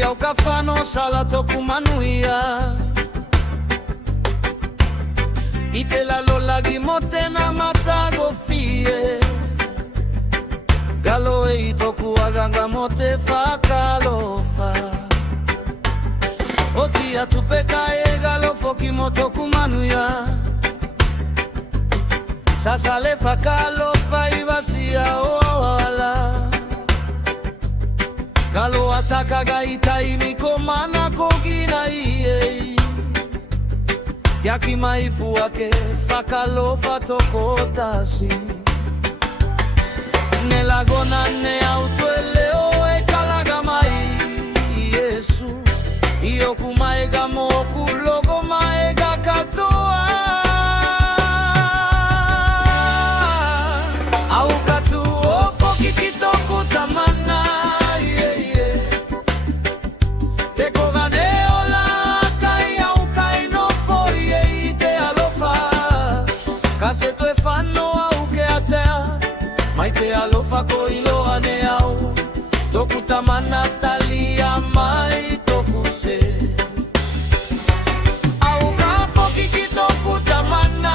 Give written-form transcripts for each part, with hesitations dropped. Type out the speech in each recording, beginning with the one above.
Ia ukafano sala tokumanuia Itela lo lagi motena matago fie Galo e toku aganga mote fakalofa Otia tupeka e galo foki motoku manuia Sasa le fakalofa ivasia oala Galo ataka gaita imiko mana kogina iei Tiaki maifu ake fakalofa tokotasi Nelagona ne autueleo e kalagamai Yesu Iyo kumaega moku logo maega katoa Au katu ofo kikitoku tamana Teko ganeo la kai au kai no foi e te alofa Kase to e fano au ke atea Mai te alofa ko ilo ane au Toku tamana talia mai toku se Au ka foki ki toku tamana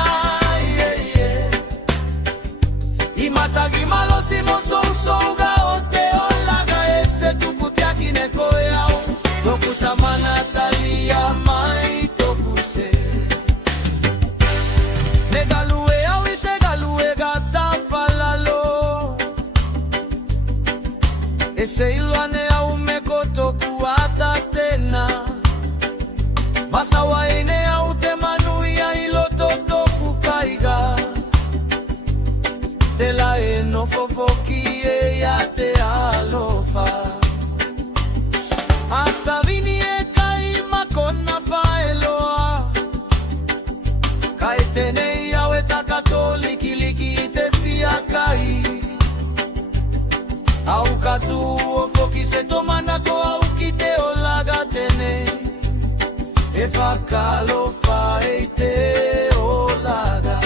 Imatagi malo simo so ga o te olaga ese tuku tiaki ne koe au Toku tamana talia mai toku se Ne galue au i te galue gata falalo Ese iluane au me kotoku atatena Masawa ene au te manuia ilo totoku kaiga Te la e no fofoki e ya te alofa Hasta vini e kai makona faeloa Kai tene iau e taka toliki liki te fia kai Au katu o foki se tomana ko au ki te olaga tene E fakalofa e te olaga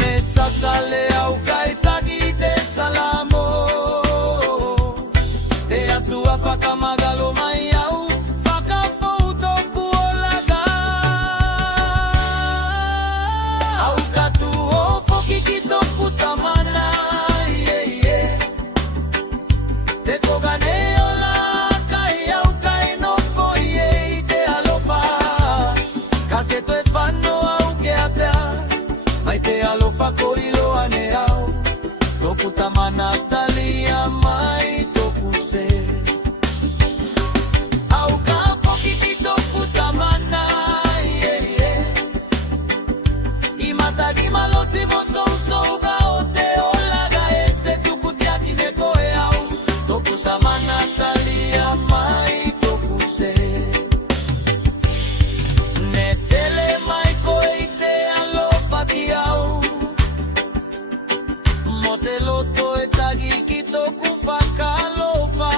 Ne sasale au kai tagi te salamo Te atua whakamagalo mai au Whakafouto kuolaga Au katu o foki ki toku tamana Te kogane ola kai au kai no foi e te alofa Kase to e whano au ke atea Mai te alofa ko ilo ane au Toku tamana talia mai toku se Au ka foki ki toku tamana Imatagi malo simo so ga o te olaga ese tuku tiaki ne koe au Toku tamana talia mai toku se Ne tele mai koe i te alofa ki au Moteloto e tagi ki toku whakalofa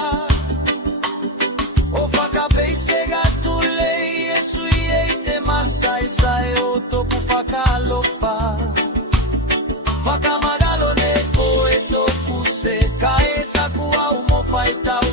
O whakapeise gatulei e sui e te masai sai o toku whakalofa Whakamagalo ne koe toku se kae taku au mo whaitau